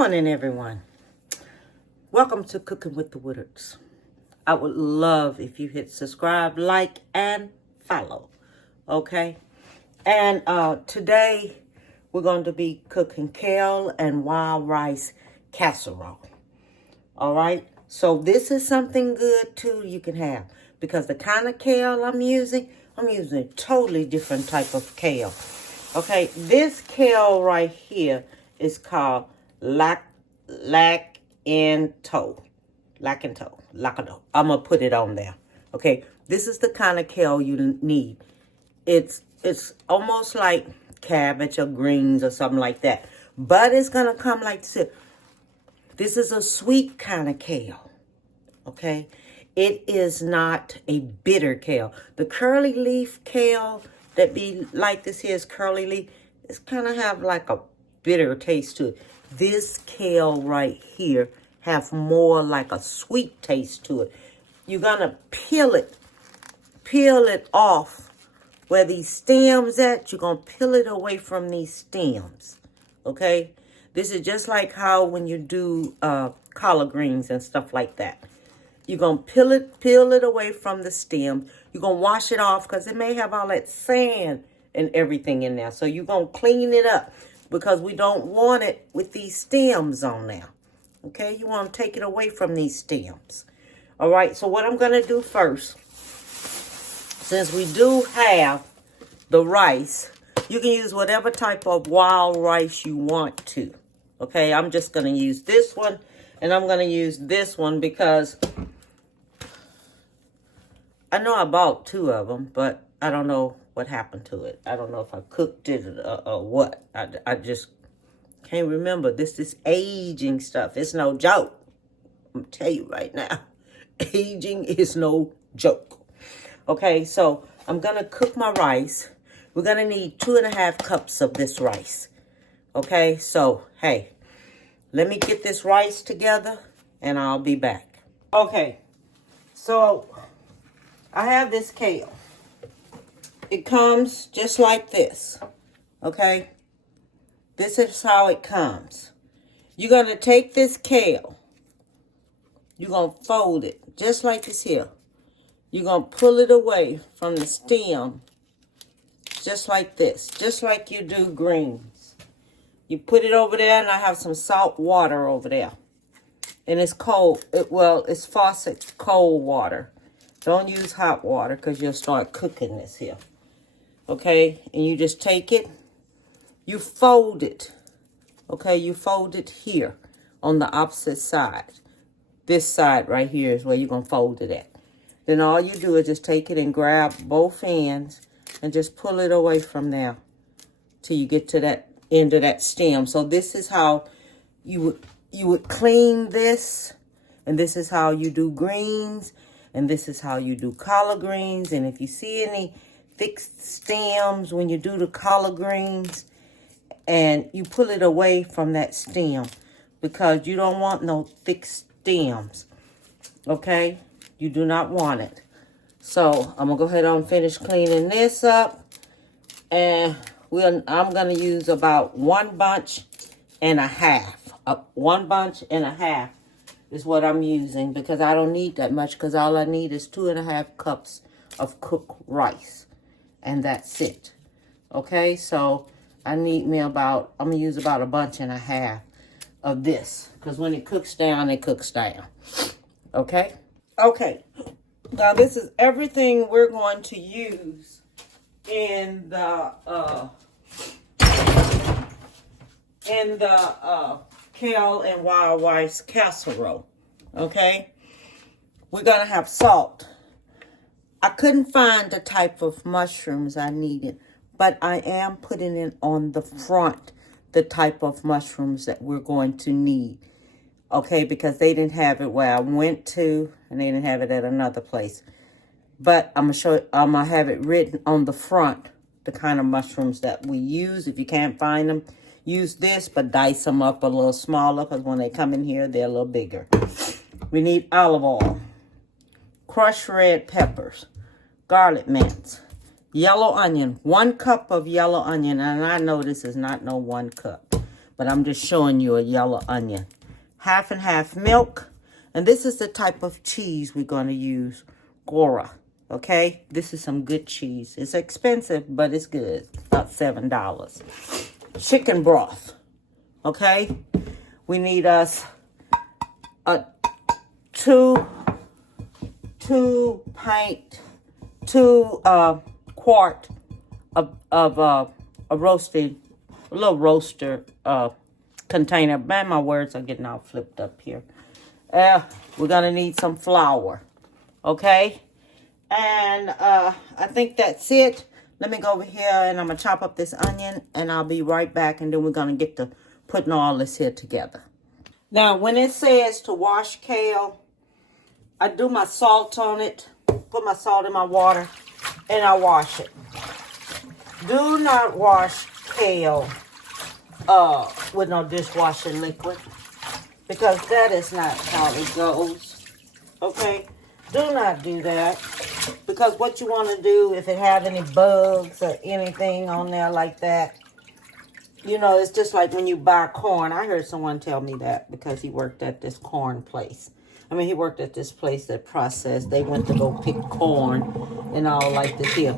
morning, everyone. Welcome to Cooking with the Woodards. I would love if you hit subscribe, like, and follow. Okay? And today we're going to be cooking kale and wild rice casserole. All right? So this is something good too you can have, because the kind of kale I'm using a totally different type of kale. Okay, this kale right here is called lacento. I'm gonna put it on there. Okay, this is the kind of kale you need. It's almost like cabbage or greens or something like that, but it's gonna come like this. This is a sweet kind of kale. Okay, it is not a bitter kale. The curly leaf kale that be like this here is curly leaf. It's kind of have like a bitter taste to it. This kale right here have more like a sweet taste to it. You're gonna peel it off where these stems at. You're gonna peel it away from these stems. Okay, this is just like how when you do collard greens and stuff like that. You're going to peel it away from the stem. You're going to wash it off because it may have all that sand and everything in there. So you're going to clean it up because we don't want it with these stems on there. Okay, you want to take it away from these stems. All right, so what I'm going to do first, since we do have the rice, you can use whatever type of wild rice you want to. Okay, I'm just going to use this one, and I'm going to use this one because I know I bought two of them, but I don't know what happened to it. I don't know if I cooked it or what. I just can't remember. This is aging stuff. It's no joke. I'm going to tell you right now. Aging is no joke. Okay, so I'm going to cook my rice. We're going to need 2.5 cups of this rice. Okay, so, hey, let me get this rice together, and I'll be back. Okay, so I have this kale. It comes just like this, okay? This is how it comes. You're going to take this kale. You're going to fold it just like this here. You're going to pull it away from the stem just like this, just like you do greens. You put it over there, and I have some salt water over there. And it's cold. It's faucet cold water. Don't use hot water because you'll start cooking this here. Okay? And you just take it. You fold it. Okay? You fold it here on the opposite side. This side right here is where you're going to fold it at. Then all you do is just take it and grab both ends and just pull it away from there till you get to that end of that stem. So this is how you would clean this. And this is how you do greens. And this is how you do collard greens. And if you see any thick stems when you do the collard greens, and you pull it away from that stem because you don't want no thick stems. Okay? You do not want it. So I'm going to go ahead and finish cleaning this up. And I'm going to use about 1.5 bunches. 1.5 bunches is what I'm using because I don't need that much because all I need is 2.5 cups of cooked rice. And that's it. Okay, so I need I'm going to use about 1.5 bunches of this because when it cooks down, it cooks down. Okay? Okay. Now this is everything we're going to use in the kale and wild rice casserole. Okay, we're gonna have salt. I couldn't find the type of mushrooms I needed, but I am putting it on the front, the type of mushrooms that we're going to need. Okay, because they didn't have it where I went to, and they didn't have it at another place. But I'm gonna have it written on the front, the kind of mushrooms that we use. If you can't find them, use this, but dice them up a little smaller because when they come in here, they're a little bigger. We need olive oil, crushed red peppers, garlic mints, yellow onion, 1 cup of yellow onion. And I know this is not no 1 cup, but I'm just showing you a yellow onion. Half and half milk. And this is the type of cheese we're going to use. Gora. Okay? This is some good cheese. It's expensive, but it's good. About $7. Chicken broth. Okay? We need us a quart of a little roaster container. Man, my words are getting all flipped up here. We're gonna need some flour, okay? And I think that's it. Let me go over here and I'm gonna chop up this onion and I'll be right back, and then we're gonna get to putting all this here together. Now, when it says to wash kale, I do my salt on it, put my salt in my water, and I wash it. Do not wash kale with no dishwashing liquid, because that is not how it goes. Okay? Do not do that, because what you want to do, if it have any bugs or anything on there like that, you know, it's just like when you buy corn. I heard someone tell me that because he worked at this corn place. I mean, he worked at this place that processed. They went to go pick corn and all like this here.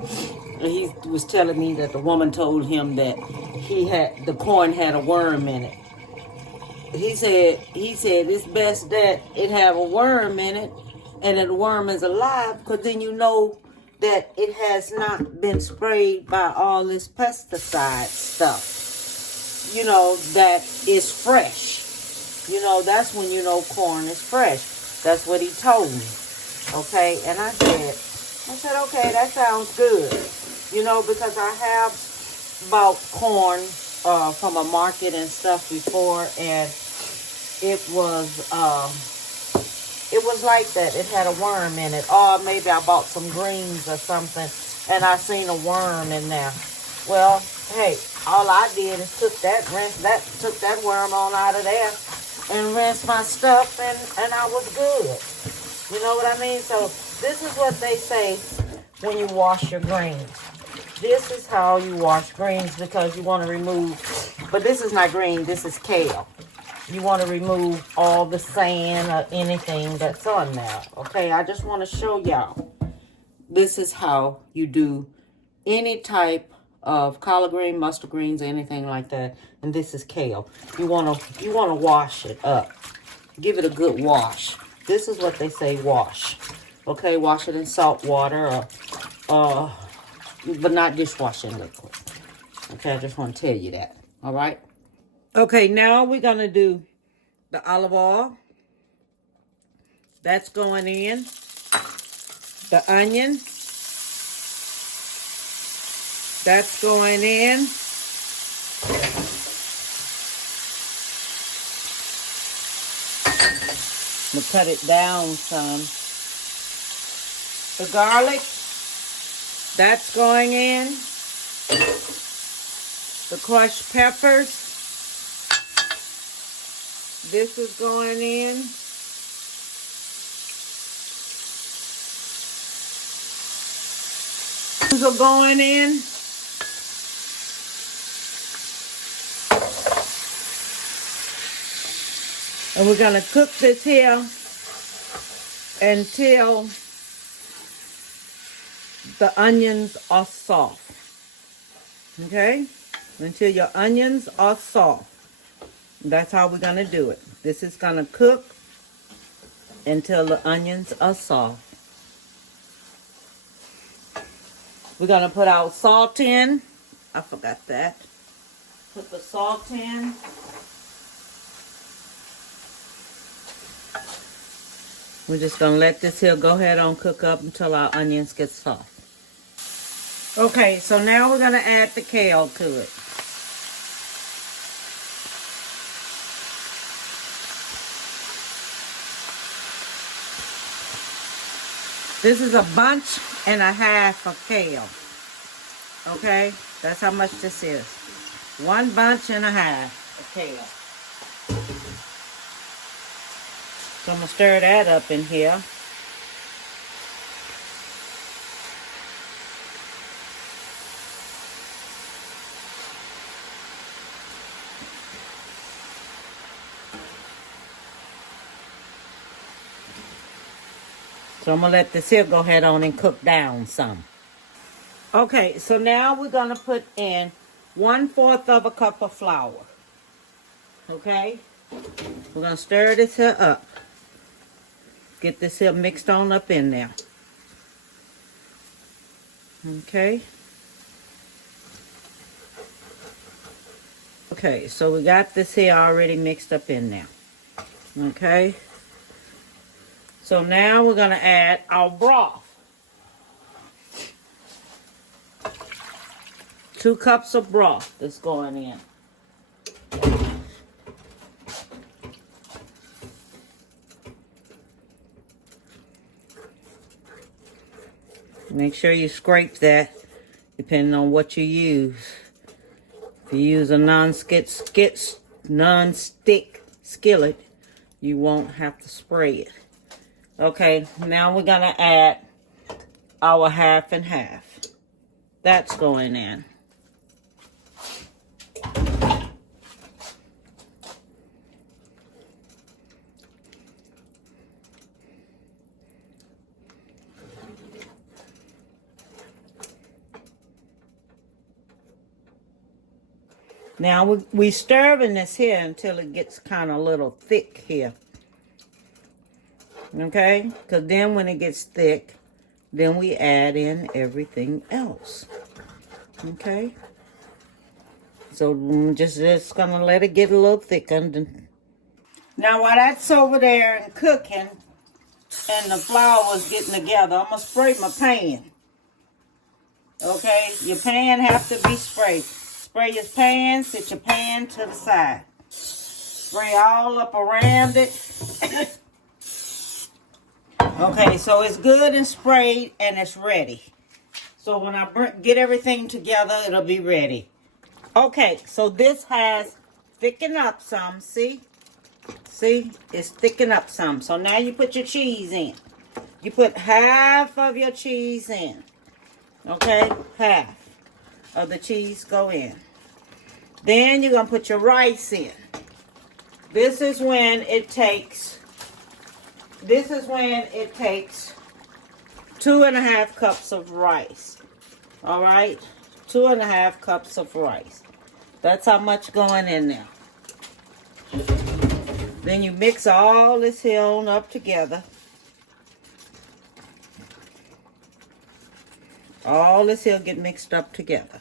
And he was telling me that the woman told him that the corn had a worm in it. He said it's best that it have a worm in it and that the worm is alive, because then you know that it has not been sprayed by all this pesticide stuff. You know, that is fresh. You know, that's when you know corn is fresh. That's what he told me. Okay, and I said, okay, that sounds good. You know, because I have bought corn from a market and stuff before, and it was like that. It had a worm in it. Or maybe I bought some greens or something, and I seen a worm in there. Well, hey, all I did is took that worm on out of there and rinsed my stuff, and I was good. You know what I mean? So this is what they say when you wash your greens. This is how you wash greens, because you want to remove, but this is not green, this is kale. You want to remove all the sand or anything that's on there. Okay, I just want to show y'all. This is how you do any type of collard green, mustard greens, anything like that. And this is kale. You want to wash it up. Give it a good wash. This is what they say wash. Okay, wash it in salt water, but not dishwashing liquid. Okay, I just want to tell you that. All right. Okay, now we're going to do the olive oil. That's going in. The onion. That's going in. We'll cut it down some. The garlic. That's going in. The crushed peppers. This is going in. These are going in. And we're going to cook this here until the onions are soft. Okay? Until your onions are soft. That's how we're going to do it. This is going to cook until the onions are soft. We're going to put our salt in. I forgot that. Put the salt in. We're just going to let this here go ahead and cook up until our onions get soft. Okay, so now we're going to add the kale to it. This is a bunch and a half of kale. Okay, that's how much this is. 1 bunch and a half of kale. So I'm going to stir that up in here. So I'm going to let this here go ahead on and cook down some. Okay, so now we're going to put in 1/4 of a cup of flour. Okay? We're going to stir this here up. Get this here mixed on up in there. Okay? Okay, so we got this here already mixed up in there. Okay? So now we're going to add our broth. 2 cups of broth that's going in. Make sure you scrape that depending on what you use. If you use a non-stick skillet, you won't have to spray it. Okay, now we're going to add our 1/2 and 1/2. That's going in. Now we stirring this here until it gets kind of a little thick here. Okay? Because then when it gets thick, then we add in everything else. Okay? So I'm just going to let it get a little thicker. Now while that's over there and cooking and the flour was getting together, I'm going to spray my pan. Okay? Your pan has to be sprayed. Spray your pan, sit your pan to the side. Spray all up around it. Okay, so it's good and sprayed and it's ready. So when I get everything together, it'll be ready. Okay, so this has thickened up some, see? See, it's thickened up some. So now you put your cheese in. You put 1/2 of your cheese in. Okay, 1/2 of the cheese go in. Then you're going to put your rice in. This is when it takes 2.5 cups of rice. All right? 2.5 cups of rice. That's how much going in there. Then you mix all this here on up together. All this here get mixed up together.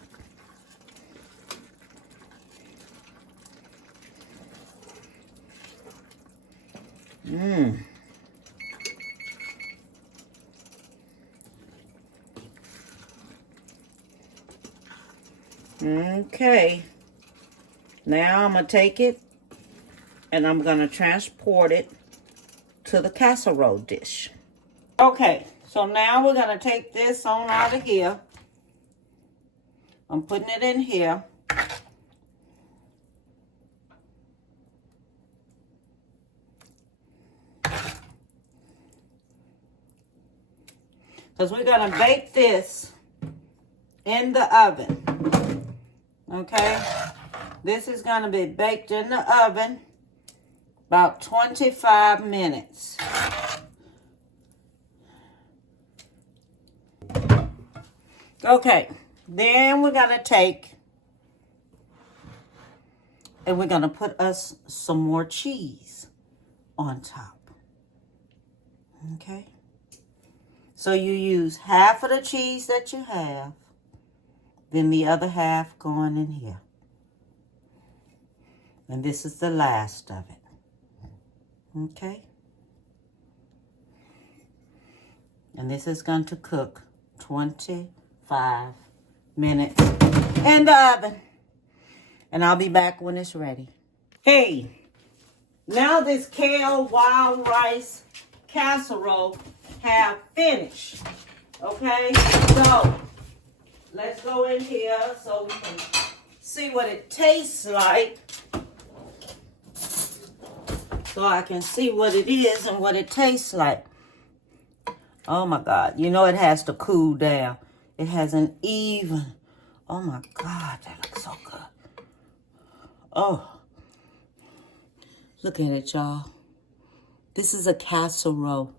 Okay. Now I'm going to take it and I'm going to transport it to the casserole dish. Okay, so now we're going to take this on out of here. I'm putting it in here. Because we're going to bake this in the oven. Okay? This is going to be baked in the oven about 25 minutes. Okay, then we're going to take and we're going to put us some more cheese on top. Okay? So you use 1/2 of the cheese that you have, then the other 1/2 going in here. And this is the last of it. Okay? And this is going to cook 25 minutes in the oven. And I'll be back when it's ready. Hey, now this kale wild rice casserole have finished. Okay? So, let's go in here so we can see what it tastes like. So I can see what it is and what it tastes like. Oh my God. You know it has to cool down. It hasn't even. Oh my God. That looks so good. Oh. Look at it, y'all. This is a casserole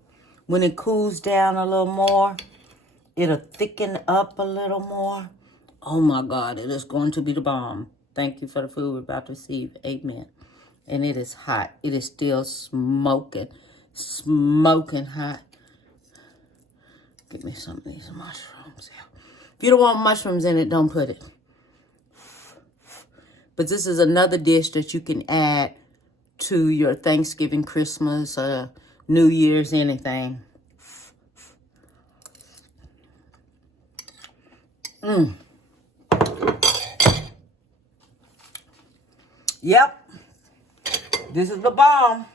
When it cools down a little more, it'll thicken up a little more. Oh my God, it is going to be the bomb. Thank you for the food we're about to receive. Amen. And it is hot. It is still smoking. Smoking hot. Give me some of these mushrooms. If you don't want mushrooms in it, don't put it. But this is another dish that you can add to your Thanksgiving, Christmas, New Year's, anything. Yep. This is the bomb.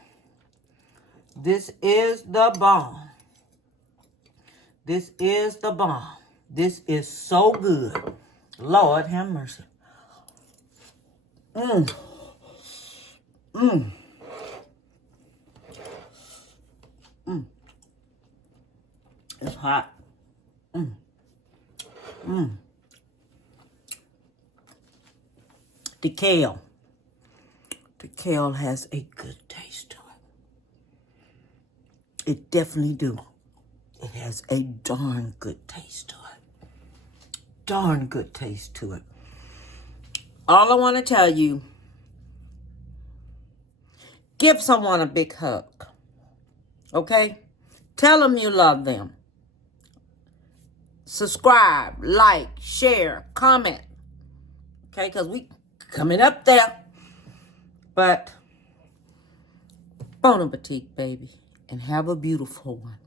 This is the bomb. This is the bomb. This is so good. Lord have mercy. It's hot. The kale. The kale has a good taste to it. It definitely do. It has a darn good taste to it. Darn good taste to it. All I want to tell you, give someone a big hug. Okay? Tell them you love them. Subscribe, like, share, comment. Okay? Because we coming up there. But bon appetit, baby. And have a beautiful one.